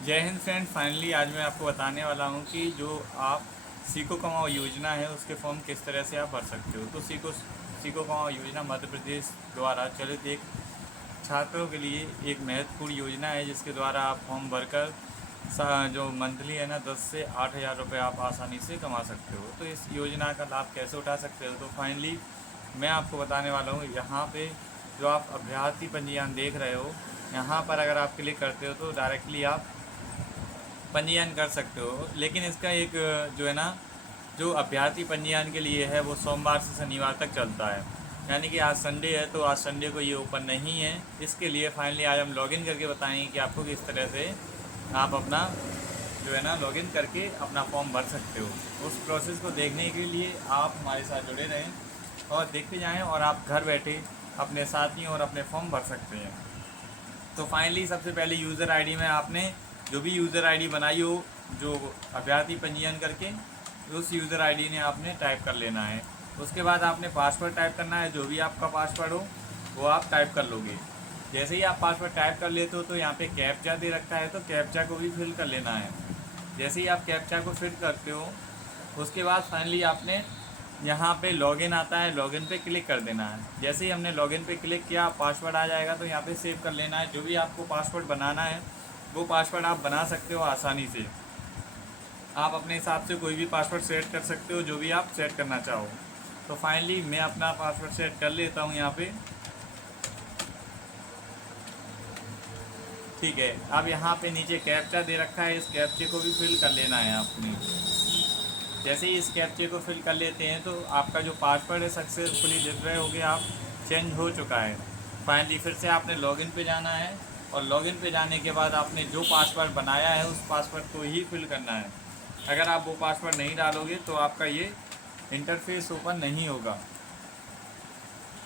जय Hind friend. Finally आज मैं आपको बताने वाला हूं कि जो आप सीखो कमाओ योजना है उसके फॉर्म किस तरह से आप भर सकते हो। तो सीखो कमाओ योजना मध्य प्रदेश द्वारा चलित एक छात्रों के लिए एक महत्वपूर्ण योजना है, जिसके द्वारा आप फॉर्म भरकर जो मंथली है ना 10 से 8 हज़ार रुपये आप आसानी से कमा सकते हो। तो इस योजना का लाभ कैसे उठा सकते हो, तो फाइनली मैं आपको बताने वाला हूँ। यहाँ पे जो आप अभ्यर्थी पंजीयन देख रहे हो, यहाँ पर अगर आप क्लिक करते हो तो डायरेक्टली आप पंजीयन कर सकते हो। लेकिन इसका एक जो है ना, जो अभ्यर्थी पंजीयन के लिए है वो सोमवार से शनिवार तक चलता है। यानी कि आज संडे है तो आज संडे को ये ओपन नहीं है। इसके लिए फाइनली आज हम लॉगिन करके बताएंगे कि आपको किस तरह से आप अपना जो है ना लॉगिन करके अपना फॉर्म भर सकते हो। उस प्रोसेस को देखने के लिए आप हमारे साथ जुड़े रहें और देखते जाएं, और आप घर बैठे अपने साथियों और अपने फॉर्म भर सकते हैं। तो फाइनली सबसे पहले यूज़र आईडी में आपने जो भी यूज़र आईडी बनाई हो, जो अभ्यर्थी पंजीयन करके, उस यूज़र आईडी ने आपने टाइप कर लेना है। उसके बाद आपने पासवर्ड टाइप करना है, जो भी आपका पासवर्ड हो वो आप टाइप कर लोगे। जैसे ही आप पासवर्ड टाइप कर लेते हो तो यहाँ पे कैप्चा दे रखा है, तो कैप्चा को भी फिल कर लेना है। जैसे ही आप कैप्चा को फिल करते हो उसके बाद फाइनली आपने यहाँ पे लॉगिन आता है, लॉगिन पे क्लिक कर देना है। जैसे ही हमने लॉगिन पे क्लिक किया पासवर्ड आ जाएगा, तो यहाँ पे सेव कर लेना है। जो भी आपको पासवर्ड बनाना है वो पासवर्ड आप बना सकते हो आसानी से। आप अपने हिसाब से कोई भी पासवर्ड सेट कर सकते हो, जो भी आप सेट करना चाहो। तो फाइनली मैं अपना पासवर्ड सेट कर लेता हूँ यहाँ पे। ठीक है, अब यहाँ पे नीचे कैप्चा दे रखा है, इस कैप्चे को भी फिल कर लेना है आपने। जैसे ही इस कैप्चे को फिल कर लेते हैं तो आपका जो पासवर्ड है सक्सेसफुली दिख रहे होगे आप, चेंज हो चुका है। फाइनली फिर से आपने लॉगिन पे जाना है, और लॉगिन पे जाने के बाद आपने जो पासवर्ड बनाया है उस पासवर्ड को ही फिल करना है। अगर आप वो पासवर्ड नहीं डालोगे तो आपका ये इंटरफेस ओपन नहीं होगा।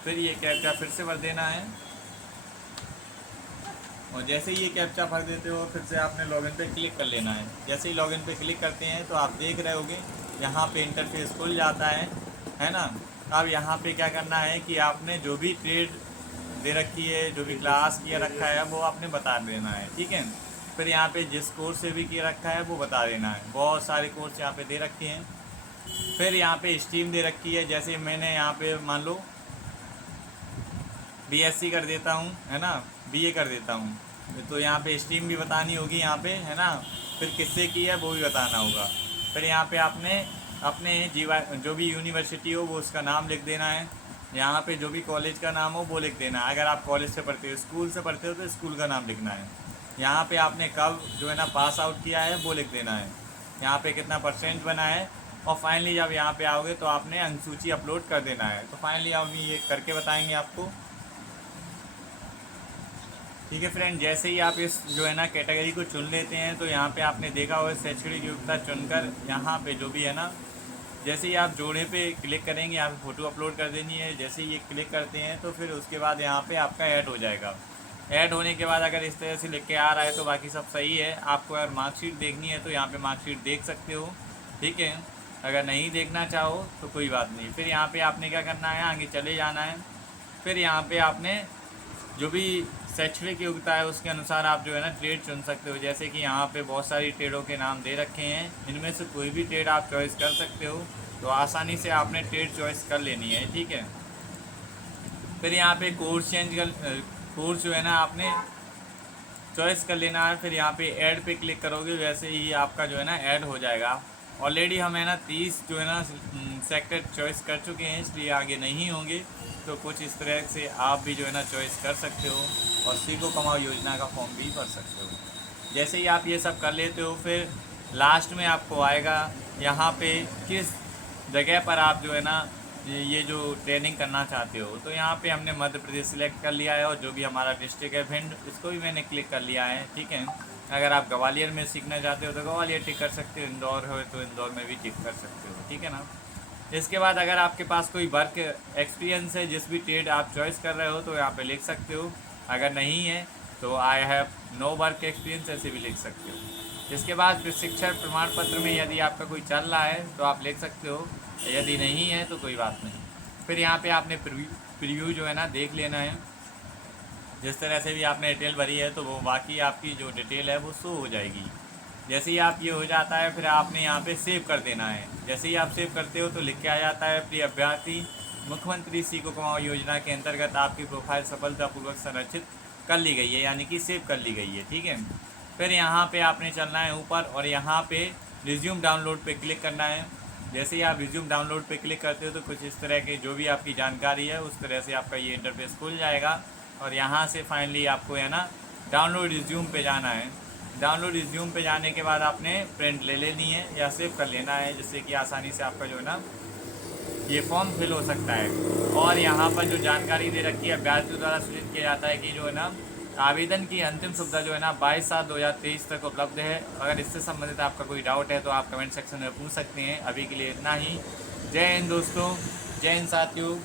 फिर ये कैप्चा फिर से भर देना है, और जैसे ही ये कैप्चा भर देते हो फिर से आपने लॉगिन पे क्लिक कर लेना है। जैसे ही लॉगिन पे क्लिक करते हैं तो आप देख रहे होगे यहाँ पे इंटरफेस खुल जाता है ना। अब यहाँ पे क्या करना है कि आपने जो भी ट्रेड दे रखी है, जो भी क्लास किया रखा है वो आपने बता देना है, ठीक है। फिर यहाँ पे जिस कोर्स से भी किया रखा है वो बता देना है। बहुत सारे कोर्स यहाँ पे दे रखे हैं। फिर यहाँ पे स्ट्रीम दे रखी है, जैसे मैंने यहाँ पे मान लो बीएससी कर देता हूँ, है ना, बीए कर देता हूँ, तो यहाँ पे स्ट्रीम भी बतानी होगी यहाँ पे, है ना। फिर किससे की है वो भी बताना होगा। फिर यहाँ पे आपने अपने जीवा जो भी यूनिवर्सिटी हो वो उसका नाम लिख देना है। यहाँ पे जो भी कॉलेज का नाम हो वो लिख देना है। अगर आप कॉलेज से पढ़ते हो, स्कूल से पढ़ते हो तो स्कूल का नाम लिखना है। यहाँ पे आपने कब जो है ना पास आउट किया है वो लिख देना है। यहाँ पे कितना परसेंट बना है, और फाइनली जब यहाँ पे आओगे तो आपने अनुसूची अपलोड कर देना है। तो फाइनली हम ये करके बताएंगे आपको। ठीक है फ्रेंड, जैसे ही आप इस जो है ना कैटेगरी को चुन लेते हैं तो यहाँ पे आपने देखा होगा शैक्षणिक योग्यता चुनकर यहाँ पे जो भी है ना, जैसे ही आप जोड़े पे क्लिक करेंगे, यहाँ पे फ़ोटो अपलोड कर देनी है। जैसे ही ये क्लिक करते हैं तो फिर उसके बाद यहाँ पे आपका ऐड हो जाएगा। ऐड होने के बाद अगर इस तरह से लिख के आ रहा है तो बाकी सब सही है। आपको अगर मार्कशीट देखनी है तो यहाँ पे मार्कशीट देख सकते हो, ठीक है। अगर नहीं देखना चाहो तो कोई बात नहीं। फिर यहाँ पे आपने क्या करना है, आगे चले जाना है। फिर यहाँ पे आपने जो भी शैक्षणिक योग्यता है उसके अनुसार आप जो है ना ट्रेड चुन सकते हो। जैसे कि यहाँ पे बहुत सारी ट्रेडों के नाम दे रखे हैं, इनमें से कोई भी ट्रेड आप चॉइस कर सकते हो। तो आसानी से आपने ट्रेड चॉइस कर लेनी है, ठीक है। फिर यहाँ पे कोर्स जो है ना आपने चॉइस कर लेना है। फिर यहाँ पे ऐड पे क्लिक करोगे, वैसे ही आपका जो है ना ऐड हो जाएगा। ऑलरेडी हम है ना 30 जो है ना सेक्टर चॉइस कर चुके हैं, इसलिए आगे नहीं होंगे। तो कुछ इस तरह से आप भी जो है ना चॉइस कर सकते हो, और सीखो कमाओ योजना का फॉर्म भी भर सकते हो। जैसे ही आप ये सब कर लेते हो फिर लास्ट में आपको आएगा यहाँ पे किस जगह पर आप जो है ना ये जो ट्रेनिंग करना चाहते हो। तो यहाँ पे हमने मध्य प्रदेश सिलेक्ट कर लिया है, और जो भी हमारा डिस्ट्रिक्ट है भिंड, इसको भी मैंने क्लिक कर लिया है, ठीक है। अगर आप ग्वालियर में सीखना चाहते हो तो ग्वालियर टिक कर सकते हो, इंदौर हो तो इंदौर में भी टिक कर सकते हो, ठीक है ना। इसके बाद अगर आपके पास कोई वर्क एक्सपीरियंस है, जिस भी ट्रेड आप चॉइस कर रहे हो तो यहाँ पे लिख सकते हो। अगर नहीं है तो I have no work experience ऐसे भी लिख सकते हो। इसके बाद प्रशिक्षण प्रमाण पत्र में यदि आपका कोई चल रहा है तो आप लिख सकते हो, यदि नहीं है तो कोई बात नहीं। फिर यहाँ पे आपने प्रीव्यू जो है ना देख लेना है। जिस तरह से भी आपने डिटेल भरी है तो वो बाकी आपकी जो डिटेल है वो शो हो जाएगी। जैसे ही आप ये हो जाता है फिर आपने यहाँ पे सेव कर देना है। जैसे ही आप सेव करते हो तो लिख के आ जाता है, प्रिय अभ्यर्थी, मुख्यमंत्री सीखो कमाओ योजना के अंतर्गत आपकी प्रोफाइल सफलतापूर्वक संरक्षित कर ली गई है, यानी कि सेव कर ली गई है। ठीक है, फिर यहाँ पे आपने चलना है ऊपर और यहाँ पे रिज्यूम डाउनलोड पे क्लिक करना है। जैसे ही आप रिज्यूम डाउनलोड पे क्लिक करते हो तो कुछ इस तरह के जो भी आपकी जानकारी है उस तरह से आपका ये इंटरफेस खुल जाएगा। और यहाँ से फाइनली आपको है ना डाउनलोड रिज्यूम पे जाना है। डाउनलोड रिज्यूम पे जाने के बाद आपने प्रिंट ले लेनी है या सेव कर लेना है, जिससे कि आसानी से आपका जो है ना ये फॉर्म फिल हो सकता है। और यहाँ पर जो जानकारी दे रखी है अभ्यर्थियों द्वारा सूचित किया जाता है कि जो है ना आवेदन की अंतिम सुविधा जो है ना 22/7/2023 तक उपलब्ध है। अगर इससे संबंधित आपका कोई डाउट है तो आप कमेंट सेक्शन में पूछ सकते हैं। अभी के लिए इतना ही। जय हिंद दोस्तों, जय हिंद साथियों।